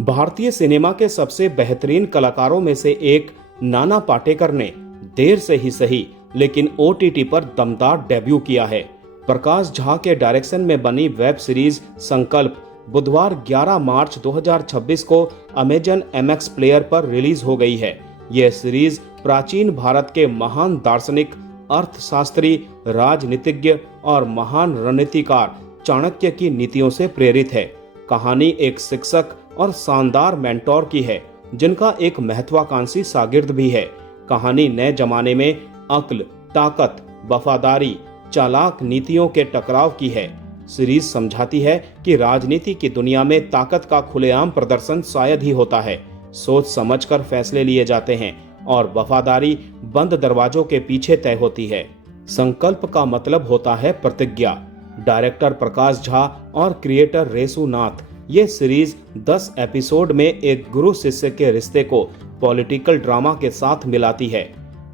भारतीय सिनेमा के सबसे बेहतरीन कलाकारों में से एक नाना पाटेकर ने देर से ही सही लेकिन ओटीटी पर दमदार डेब्यू किया है। प्रकाश झा के डायरेक्शन में बनी वेब सीरीज संकल्प बुधवार 11 मार्च 2026 को अमेजन एमएक्स प्लेयर पर रिलीज हो गई है। यह सीरीज प्राचीन भारत के महान दार्शनिक, अर्थशास्त्री, राजनीतिज्ञ और महान रणनीतिकार चाणक्य की नीतियों से प्रेरित है। कहानी एक शिक्षक और शानदार मेंटोर की है, जिनका एक महत्वाकांक्षी शागिर्द भी है। कहानी नए जमाने में अक्ल, ताकत, वफादारी, चालाक नीतियों के टकराव की है। सीरीज समझाती है कि राजनीति की दुनिया में ताकत का खुलेआम प्रदर्शन शायद ही होता है। सोच समझकर फैसले लिए जाते हैं और वफादारी बंद दरवाजों के पीछे तय होती है। संकल्प का मतलब होता है प्रतिज्ञा। डायरेक्टर प्रकाश झा और क्रिएटर रेसु नाथ ये सीरीज 10 एपिसोड में एक गुरु शिष्य के रिश्ते को पॉलिटिकल ड्रामा के साथ मिलाती है।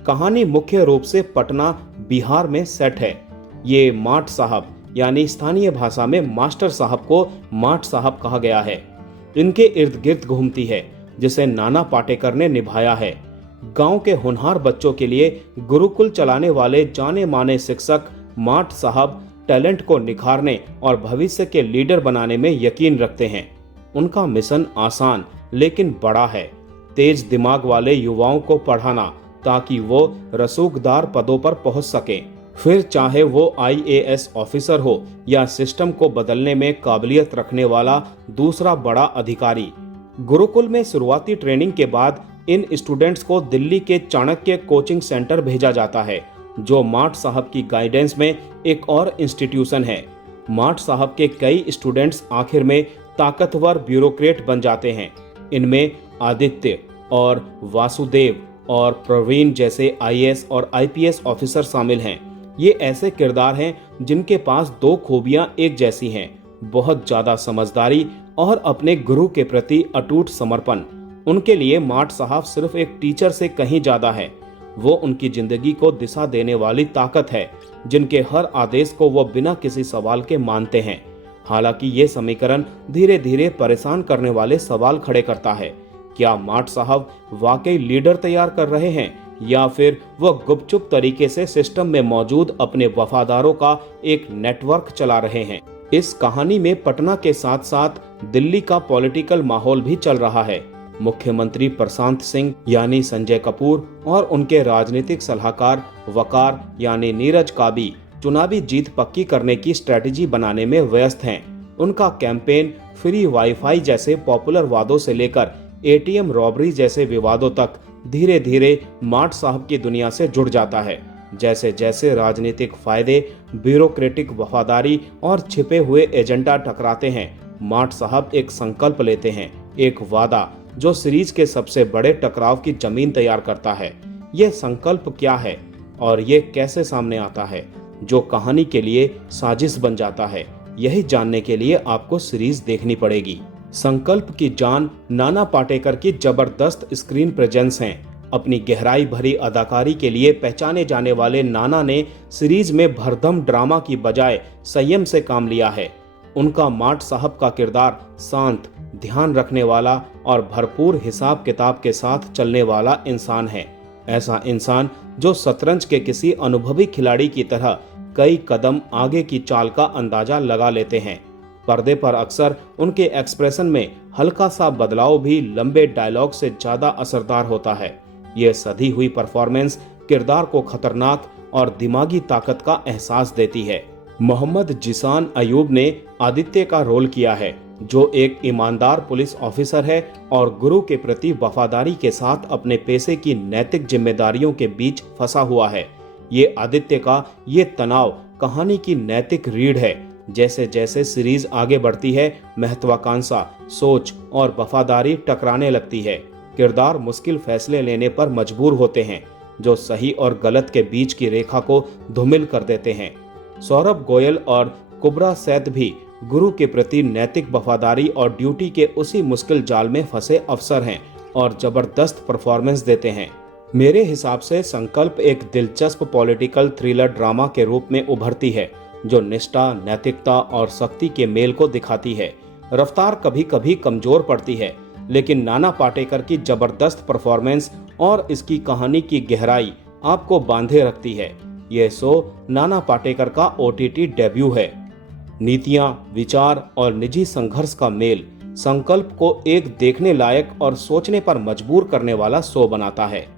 कहानी मुख्य रूप से पटना, बिहार में सेट है। ये माठ साहब यानी स्थानीय भाषा में मास्टर साहब को माठ साहब कहा गया है, इनके इर्द गिर्द घूमती है, जिसे नाना पाटेकर ने निभाया है। गांव के होनहार बच्चों के लिए गुरुकुल चलाने वाले जाने माने शिक्षक माठ साहब टैलेंट को निखारने और भविष्य के लीडर बनाने में यकीन रखते हैं। उनका मिशन आसान लेकिन बड़ा है, तेज दिमाग वाले युवाओं को पढ़ाना ताकि वो रसूखदार पदों पर पहुंच सकें। फिर चाहे वो आईएएस ऑफिसर हो या सिस्टम को बदलने में काबिलियत रखने वाला दूसरा बड़ा अधिकारी। गुरुकुल में शुरुआती ट्रेनिंग के बाद इन स्टूडेंट्स को दिल्ली के चाणक्य कोचिंग सेंटर भेजा जाता है, जो माठ साहब की गाइडेंस में एक और इंस्टीट्यूशन है। माठ साहब के कई स्टूडेंट्स आखिर में ताकतवर ब्यूरोक्रेट बन जाते हैं। इनमें आदित्य और वासुदेव और प्रवीण जैसे आईएएस और आईपीएस ऑफिसर शामिल हैं। ये ऐसे किरदार हैं जिनके पास दो खूबियां एक जैसी हैं, बहुत ज्यादा समझदारी और अपने गुरु के प्रति अटूट समर्पण। उनके लिए माठ साहब सिर्फ एक टीचर से कहीं ज्यादा है। वो उनकी जिंदगी को दिशा देने वाली ताकत है, जिनके हर आदेश को वो बिना किसी सवाल के मानते हैं। हालांकि ये समीकरण धीरे धीरे परेशान करने वाले सवाल खड़े करता है। क्या माठ साहब वाकई लीडर तैयार कर रहे हैं या फिर वो गुपचुप तरीके से सिस्टम में मौजूद अपने वफादारों का एक नेटवर्क चला रहे हैं? इस कहानी में पटना के साथ साथ दिल्ली का पॉलिटिकल माहौल भी चल रहा है। मुख्यमंत्री प्रशांत सिंह यानी संजय कपूर और उनके राजनीतिक सलाहकार वकार यानी नीरज काबी चुनावी जीत पक्की करने की स्ट्रेटजी बनाने में व्यस्त हैं। उनका कैंपेन फ्री वाईफाई जैसे पॉपुलर वादों से लेकर एटीएम रॉबरी जैसे विवादों तक धीरे धीरे माठ साहब की दुनिया से जुड़ जाता है। जैसे जैसे राजनीतिक फायदे, ब्यूरोक्रेटिक वफादारी और छिपे हुए एजेंडा टकराते हैं, माठ साहब एक संकल्प लेते हैं, एक वादा जो सीरीज के सबसे बड़े टकराव की जमीन तैयार करता है। यह संकल्प क्या है और ये कैसे सामने आता है, जो कहानी के लिए साजिश बन जाता है? यही जानने के लिए आपको सीरीज देखनी पड़ेगी। संकल्प की जान नाना पाटेकर की जबरदस्त स्क्रीन प्रेजेंस है। अपनी गहराई भरी अदाकारी के लिए पहचाने जाने वाले नाना ने सीरीज में भरदम ड्रामा की बजाय संयम से काम लिया है। उनका माठ साहब का किरदार शांत, ध्यान रखने वाला और भरपूर हिसाब किताब के साथ चलने वाला इंसान है। ऐसा इंसान जो शतरंज के किसी अनुभवी खिलाड़ी की तरह कई कदम आगे की चाल का अंदाजा लगा लेते हैं। पर्दे पर अक्सर उनके एक्सप्रेशन में हल्का सा बदलाव भी लंबे डायलॉग से ज्यादा असरदार होता है। यह सधी हुई परफॉर्मेंस किरदार को खतरनाक और दिमागी ताकत का एहसास देती है। मोहम्मद जिसान अयूब ने आदित्य का रोल किया है, जो एक ईमानदार पुलिस ऑफिसर है और गुरु के प्रति वफादारी के साथ अपने पेशे की नैतिक जिम्मेदारियों के बीच फंसा हुआ है। ये आदित्य का ये तनाव कहानी की नैतिक रीढ़ है। जैसे जैसे सीरीज आगे बढ़ती है, महत्वाकांक्षा, सोच और वफादारी टकराने लगती है। किरदार मुश्किल फैसले लेने पर मजबूर होते हैं, जो सही और गलत के बीच की रेखा को धूमिल कर देते हैं। सौरभ गोयल और कुबरा सैद भी गुरु के प्रति नैतिक वफादारी और ड्यूटी के उसी मुश्किल जाल में फंसे अफसर हैं और जबरदस्त परफॉर्मेंस देते हैं। मेरे हिसाब से संकल्प एक दिलचस्प पॉलिटिकल थ्रिलर ड्रामा के रूप में उभरती है, जो निष्ठा, नैतिकता और शक्ति के मेल को दिखाती है। रफ्तार कभी कभी कमजोर पड़ती है, लेकिन नाना पाटेकर की जबरदस्त परफॉर्मेंस और इसकी कहानी की गहराई आपको बांधे रखती है। यह शो नाना पाटेकर का OTT डेब्यू है। नीतियां, विचार और निजी संघर्ष का मेल संकल्प को एक देखने लायक और सोचने पर मजबूर करने वाला शो बनाता है।